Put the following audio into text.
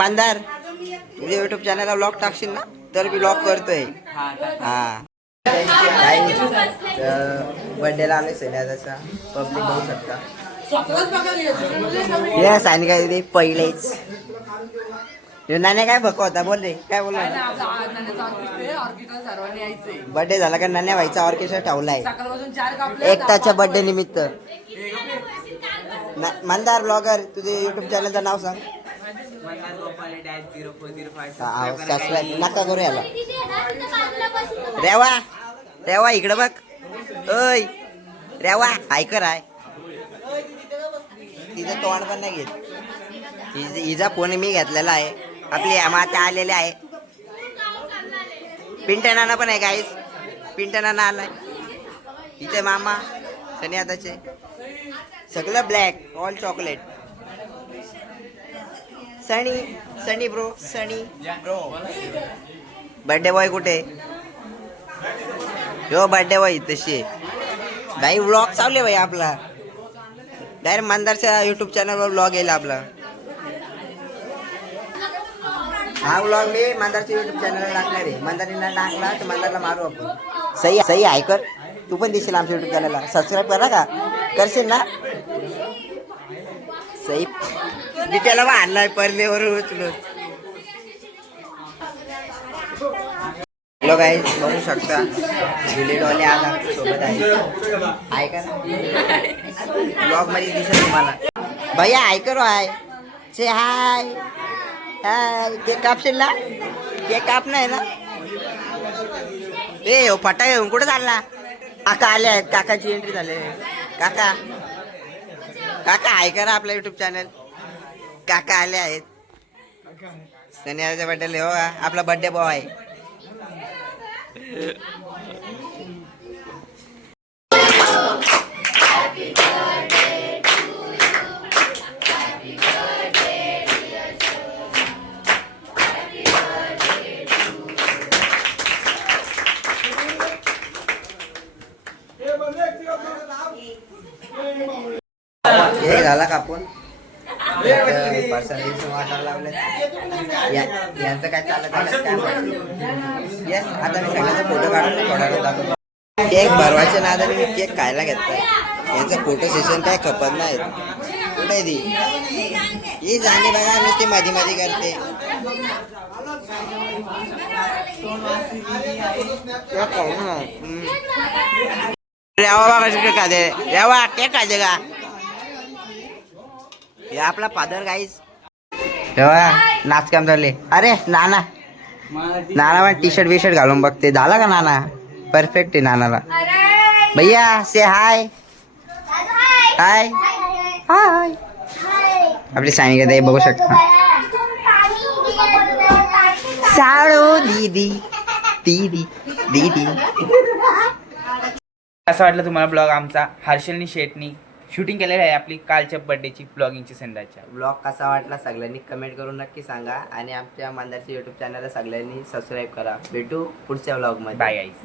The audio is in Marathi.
मानदार तुझ्या युट्यूब चॅनलला ब्लॉग टाकशील ना तर मी ब्लॉग करतोय. हा बर्थडेला आलोय सन्याचा पब्लिक बघू शकता. येस आणि काय ते पहिलेच नाण्या काय भको होता बोल रे काय बोल. बर्थडे झाला का नाण्या व्हायचा ऑर्केस्ट्रा ठेवलाय एकटाच्या बर्थडे निमित्त. मंदार ब्लॉगर तुझे युट्यूब चॅनलचं नाव सांग. सबस्क्राईब नका करू याला. रेवा रेवा इकडं बघ. ओय रेवा हायकर आहे तिचं तोंड पण नाही घेत. हिचा फोन मी घेतलेला आहे. आपली माता आलेले आहे. पिंट्या नाना पण आहे गाईस. पिंट्या नाना आलाय. हिचे मामा सनी आताचे सगळं black all chocolate. Sunny Sunny bro सनी ब्रो. बर्थडे बॉय कुठे यो बर्थडे बॉय तशी भाई. व्लॉग चालले भाई आपला डायरेक्ट मंदारच्या युट्यूब चॅनलवर व्लॉग येईल आपला. हा व्लॉग मी मंदारच्या युट्यूब चॅनलला टाकणार आहे. मंदारीला टाकला तर मंदारला मारू आपण. सही सही आहे कर. तू पण दिसेल आमच्या युट्यूब चॅनलला. सबस्क्राईब करा का करशील ना. सही डिटेल आणलाय परदेवर उचलून. हॅलो गाईज बघू शकता विलेडवाले आज आमच्या सोबत आहे का ब्लॉग मध्ये दिसेल तुम्हाला. भैया हाय करो हाय से हाय हाय. केक कापशील ना. केक काप नाही ना. ए हो फटाके घेऊन कुठं चालला. काका आले आहेत. काकाची एंट्री झाली. काका काका हाय करा आपला युट्यूब चॅनल. काका आले आहेत. सनियाच्या बर्थडे हो आपला बर्थडे बॉय आहे. हे झाला कापून वाटायला लावलं. यांचं काय चालत येस. आता मी सगळ्यांचा फोटो काढून थोडा वेळ दाखवतो. केक भरवायच्या नादाने मी केक खायला घेतलाय. यांचं फोटो सेशन काय खपत नाही. कुठे ती ही जाणे बघा नुसती मध्ये मध्ये करते. रेवा बाबा केक खाते. रेवा केक खाते का. हे आपला फादर गाईज तेव्हा नाच काम चालले. अरे नाना नाना पण टी शर्ट बिशर्ट घालून बघते. झाला का नाना. परफेक्ट आहे नानाला. भैया से हाय हाय हाय. आपली सानिका ताई बघू शकता. साडू दीदी दीदी दीदी. असं वाटलं तुम्हाला ब्लॉग आमचा. हर्षलनी शेटनी शूटिंग केलेलं आहे आपली कालच्या बर्थडेची ब्लॉगिंगची संध्याच्या. ब्लॉग कसा वाटला सगळ्यांनी कमेंट करून नक्की सांगा. आणि आमच्या मंदारच्या युट्यूब चॅनलला सगळ्यांनी सबस्क्राईब करा. भेटू पुढच्या ब्लॉग मध्ये. बाय गाईस.